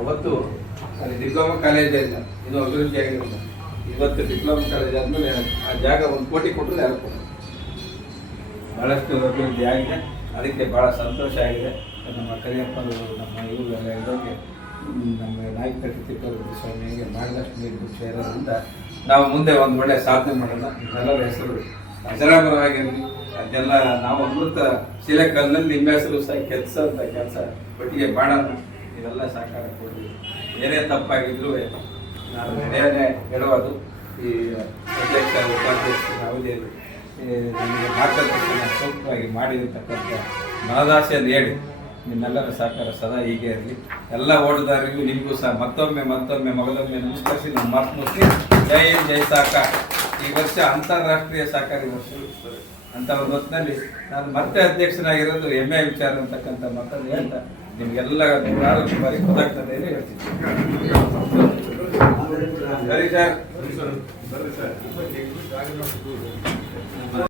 ಅವತ್ತು ಅಲ್ಲಿ diploma college ಇಲ್ಲ. ಇನ್ನೂ ಅಭಿವೃದ್ಧಿ ಆಗಿರಲಿಲ್ಲ ಇವತ್ತು ಡಿಪ್ಲೊಮಾ ಕಾಲೇಜ್ ಆದಮೇಲೆ ಆ ಜಾಗ ಒಂದು ಕೋಟಿ ಕೊಟ್ಟರೆ ಯಾರು ಕೊಡೋದು ಭಾಳಷ್ಟು ಅಭಿವೃದ್ಧಿ ಆಗಿದೆ. ಅದಕ್ಕೆ ಭಾಳ ಸಂತೋಷ ಆಗಿದೆ. ನಮ್ಮ ಕರಿಯಪ್ಪರು ನಮ್ಮ ಇವರೆಲ್ಲ ಇರೋಕ್ಕೆ ನಮ್ಮ ನಾಯಕ ತಿಪ್ಪರು ಸ್ವಾಮಿಗೆ ಮಾಡಿದಷ್ಟು ನೀಡಿ ಸೇರೋದ್ರಿಂದ ನಾವು ಮುಂದೆ ಒಂದು ಒಳ್ಳೆ ಸಾಧನೆ ಮಾಡೋಣ. ಎಲ್ಲರ ಹೆಸರು ಅಜರಾಮರವಾಗಿರಲಿ ಅದೆಲ್ಲ ನಾವು ಅಮೃತ ಶಿಲೆಕಲ್ನಲ್ಲಿ ನಿಮ್ಮ ಹೆಸರು ಸಹ ಕೆಲ್ಸದ ಕೆಲಸ ಒಟ್ಟಿಗೆ ಮಾಡೋಣ. ಇವೆಲ್ಲ ಸಹಕಾರ ಕೊಡಿ ಏನೇ ತಪ್ಪಾಗಿದ್ರು ನಾನು ನಡೆಯದೇ ಹೇಳೋದು. ಈ ಅಧ್ಯಕ್ಷ ಉಪಾಧ್ಯಕ್ಷ ಯಾವುದೇ ನಮಗೆ ಮಾರ್ಗದರ್ಶನ ಸೂಕ್ತವಾಗಿ ಮಾಡಿರತಕ್ಕಂಥ ಮನದಾಸೆಯನ್ನು ಹೇಳಿ ನಿಮ್ಮೆಲ್ಲರ ಸಹಕಾರ ಸದಾ ಹೀಗೆ ಇರಲಿ. ಎಲ್ಲ ಓಟಗಾರರಿಗೂ ನಿಮಗೂ ಸಹ ಮತ್ತೊಮ್ಮೆ ಮತ್ತೊಮ್ಮೆ ಮಗದೊಮ್ಮೆ ನಮಸ್ಕರಿಸಿ ನಮ್ಮ ಮಾತು ಮುಗಿಸಿ. ಜೈ ಜೈ ಈ ವರ್ಷ ಅಂತಾರಾಷ್ಟ್ರೀಯ ಸಹಕಾರಿ ವರ್ಷ. ಅಂತ ಒಂದು ಹೊತ್ತಿನಲ್ಲಿ ನಾನು ಮತ್ತೆ ಅಧ್ಯಕ್ಷನಾಗಿರೋದು ಹೆಮ್ಮೆ ವಿಚಾರ ಅಂತಕ್ಕಂಥ ಮಾತನ್ನು ಅಂತ ನಿಮಗೆಲ್ಲ ನೂರಾರು ಬಾರಿ ಗೊತ್ತಾಗ್ತದೆ ಅಂತ ಹೇಳ್ತೀನಿ. ಸರಿ ಸರ್.